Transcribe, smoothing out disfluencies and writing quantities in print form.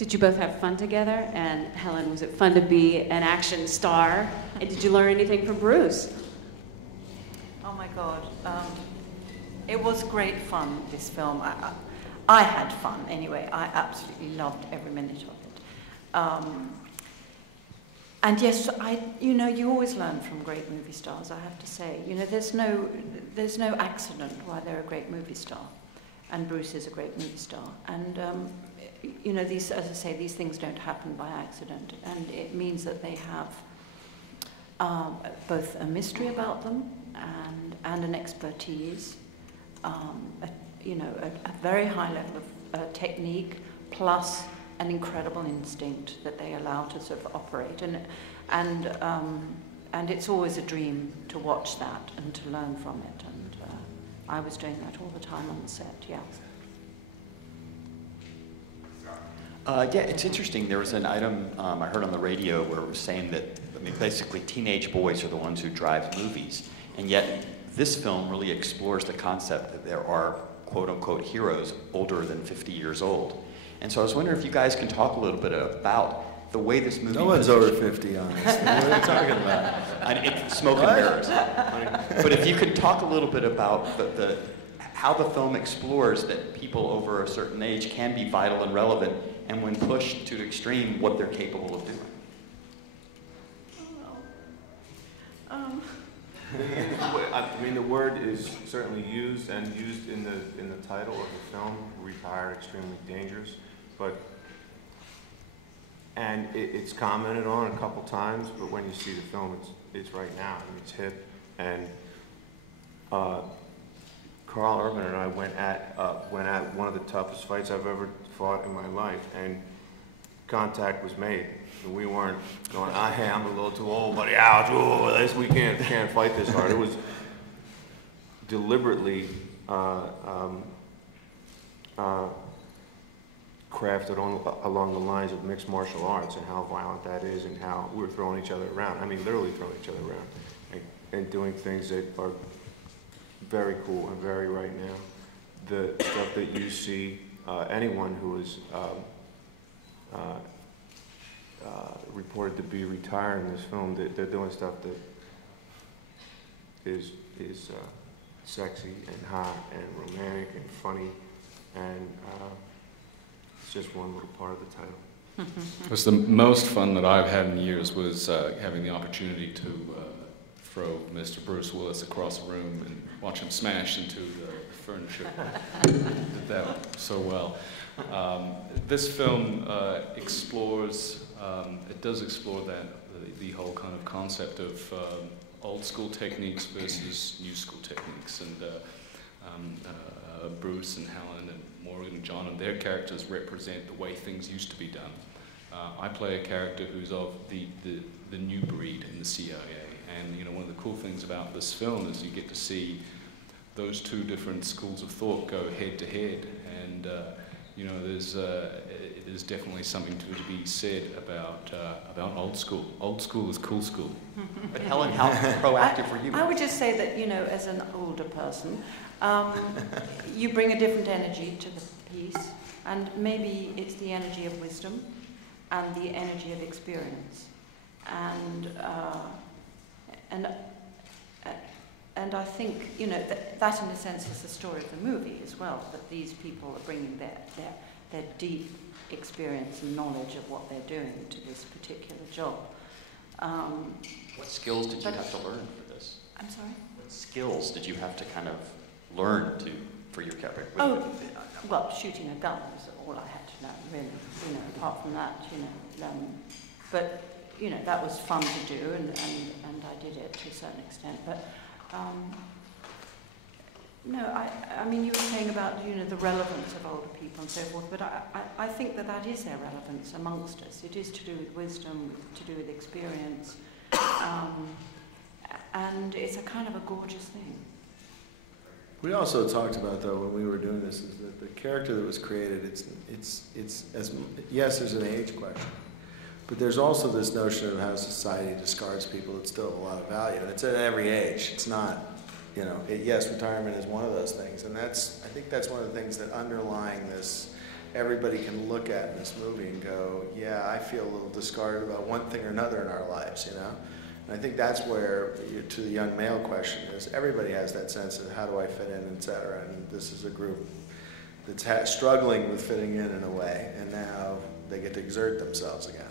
Did you both have fun together? And Helen, was it fun to be an action star? And did you learn anything from Bruce? Oh my God. It was great fun, this film. I had fun anyway. I absolutely loved every minute of it. And yes, you always learn from great movie stars, I have to say. There's no accident why they're a great movie star. And Bruce is a great movie star. And, as I say, these things don't happen by accident. And it means that they have both a mystery about them and an expertise, a very high level of technique, plus an incredible instinct that they allow to sort of operate. And it's always a dream to watch that and to learn from it. And I was doing that all the time on the set, yeah. Yeah, it's interesting. There was an item I heard on the radio where it was saying that, basically teenage boys are the ones who drive movies. And yet this film really explores the concept that there are quote-unquote heroes older than 50 years old. And so I was wondering if you guys can talk a little bit about the way this movie... No one's over 50, honestly. What are you talking about? Smoke and mirrors. But if you could talk a little bit about how the film explores that people over a certain age can be vital and relevant, and when pushed to the extreme, what they're capable of doing. I mean, the word is certainly used in the title of the film, Retired, Extremely Dangerous, and it's commented on a couple times, but when you see the film, it's right now. I mean, it's hip, and Karl Urban and I went at one of the toughest fights I've ever fought in my life, and contact was made. And we weren't going, hey, I'm a little too old, buddy, ouch, we can't fight this hard. It was deliberately crafted along the lines of mixed martial arts and how violent that is and how we're throwing each other around. I mean, literally throwing each other around and doing things that are very cool and very right now. The stuff that you see, anyone who is reported to be retired in this film, they're doing stuff that is sexy and hot and romantic and funny, and it's just one little part of the title. It was the most fun that I've had in years was having the opportunity to throw Mr. Bruce Willis across a room and watch him smash into the furniture. Did that so well. This film explores, it does explore the whole kind of concept of old school techniques versus new school techniques, and Bruce and Helen and Morgan and John and their characters represent the way things used to be done. I play a character who's of the new breed in the CIA, and one of the cool things about this film is you get to see those two different schools of thought go head to head, and there's definitely something to be said about old school. Old school is cool school. But Helen, how proactive were you? I would just say that, as an older person, you bring a different energy to the piece, and maybe it's the energy of wisdom and the energy of experience, and I think that in a sense is the story of the movie as well. That these people are bringing their deep experience and knowledge of what they're doing to this particular job. What skills did you have to learn for this? I'm sorry? What skills did you have to kind of learn for your character? Oh, well, shooting a gun was all I had to know, really. Apart from that, but that was fun to do, and I did it to a certain extent. But no, I mean, you were saying about the relevance of older people and so forth, but I think that is their relevance amongst us. It is to do with wisdom, to do with experience, and it's a kind of a gorgeous thing. We also talked about, though, when we were doing this, is that the character that was created, yes, there's an age question, but there's also this notion of how society discards people that still have a lot of value, and it's at every age. It's not, yes, retirement is one of those things, and I think that's one of the things that underlying this everybody can look at in this movie and go, yeah, I feel a little discarded about one thing or another in our lives, you know? And I think that's where, to the young male question is, everybody has that sense of how do I fit in, et cetera, and this is a group that's struggling with fitting in a way, and now they get to exert themselves again.